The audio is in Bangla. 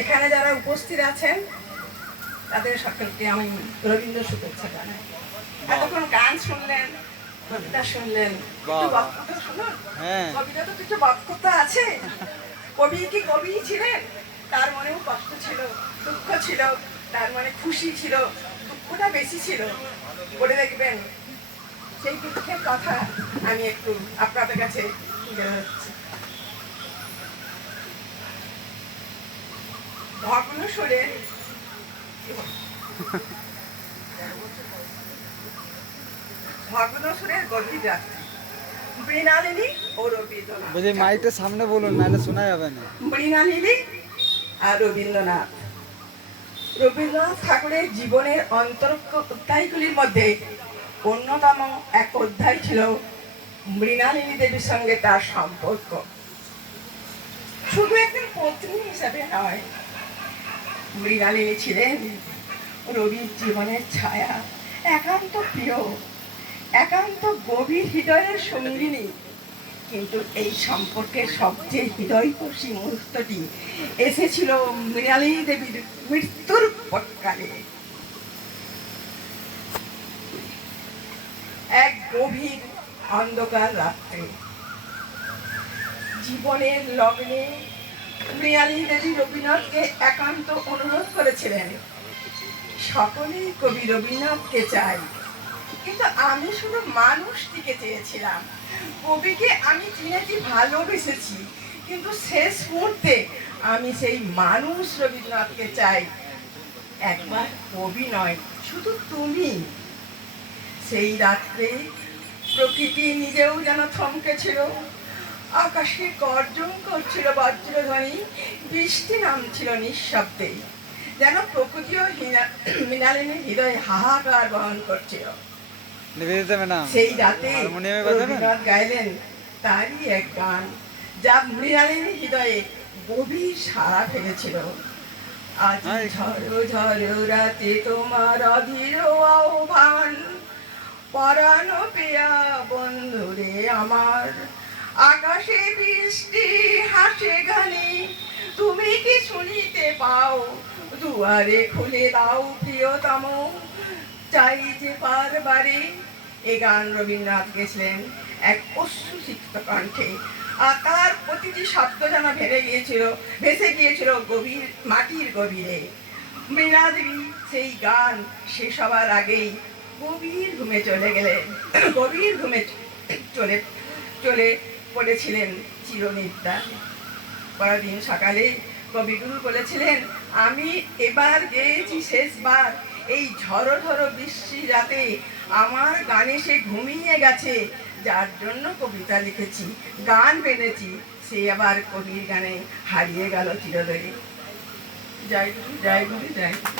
এখানে যারা উপস্থিত আছেন তাদের সকলকে আমি রবীন্দ্র শুভেচ্ছা জানাই। এতক্ষণ গান শুনলেন, কবিতা শুনলেন, একটু বক্তৃতা শুনুন। কবিতা তো কিছু বক্তৃতা আছে। কবি কি কবি ছিলেন, তার মনেও কষ্ট ছিল, দুঃখ ছিল, তার মনে খুশি ছিল, দুঃখটা বেশি ছিল। বলে দেখবেন সেই দুঃখের কথা আমি একটু আপনাদের কাছে তুলে ধরছি। ভগ্ন সুরে ভগ্ন সুরের গভীর রাত্রি, মৃণালিনী ও রবীন্দ্রনাথ। বুঝি মাইকটা সামনে বলুন, নাহলে শোনা যাবে না। মৃণালিনী আর রবীন্দ্রনাথ। রবীন্দ্রনাথ ঠাকুরের জীবনের অন্তরঙ্গ অধ্যায়গুলির মধ্যে অন্যতম এক অধ্যায় ছিল মৃণালিনী দেবীর সঙ্গে তার সম্পর্ক। শুধু একজন পত্নী হিসাবে নয়, মৃণালিনী ছিলেন রবির জীবনের ছায়া, একান্ত প্রিয়, একান্ত গভীর হৃদয়ের সঙ্গিনী। কিন্তু এই সম্পর্কের সবচেয়ে হৃদয়স্পর্শী মুহূর্তটি এসেছিল মৃণালিনী দেবীর মৃত্যুর পটকালে। এক গভীর অন্ধকার রাত্রে জীবনের লগ্নে মৃণালিনী দেবী রবীন্দ্রনাথকে একান্ত অনুরোধ করেছিলেন, সকলেই কবি রবীন্দ্রনাথকে চাই, কিন্তু আমি শুধু মানুষটিকে চেয়েছিলাম। কবিকে আমি চিনেছি, ভালোবেসেছি, কিন্তু শেষ মুহূর্তে আমি সেই মানুষ রবীন্দ্রনাথকে চাই। একবার কবি নয়, শুধু তুমি। সেই রাত্রে প্রকৃতি নিজেও যেন থমকেছিল, আকাশে গর্জন করছিল বজ্রধ্বনি, বৃষ্টি নামছিল নিঃশব্দে, যেন প্রকৃতিও মৃণালিনীর হৃদয়ে হাহাকার বহন করছিল। সেই রাতে রবীন্দ্রনাথ গাইলেন তারই এক গান, যা মৃণালিনীর হৃদয়ে গভীর সাড়া ফেলেছিল। আজ ঝড়ো ঝড়ো রাতে তোমার অধীর আহ্বান, পরানো পেয়া বন্ধুরে আমার, আকাশে বৃষ্টি হাসে গানে, তুমি কি শুনিতে পাও, দুয়ারে খুলে দাও প্রিয়তম, চাই যে বারবারে। এ গান রবীন্দ্রনাথ গেছিলেন এক অশ্রুসিক্ত কণ্ঠে, আর তার প্রতিটি শব্দ যেন ভেসে গিয়েছিল গভীর মাটির গভীরে। মৃণালিনী সেই গান শেষ হবার আগেই গভীর ঘুমে চলে গেলেন, গভীর ঘুমে চলে পড়েছিলেন চিরনিদ্রা। পরদিন সকালে কবিগুরু বলেছিলেন, আমি এবার গেয়েছি শেষবার, এই ঝড়ো ঝড়ো বৃষ্টির রাতে আমার গানে সে ঘুমিয়ে গেছে, যার জন্য কবিতা লিখেছি, গান বেঁধেছি, সে আবার কবির গানে হারিয়ে গেল চিরতরে। জয় গুরু, জয় গুরু, জয় গুরু।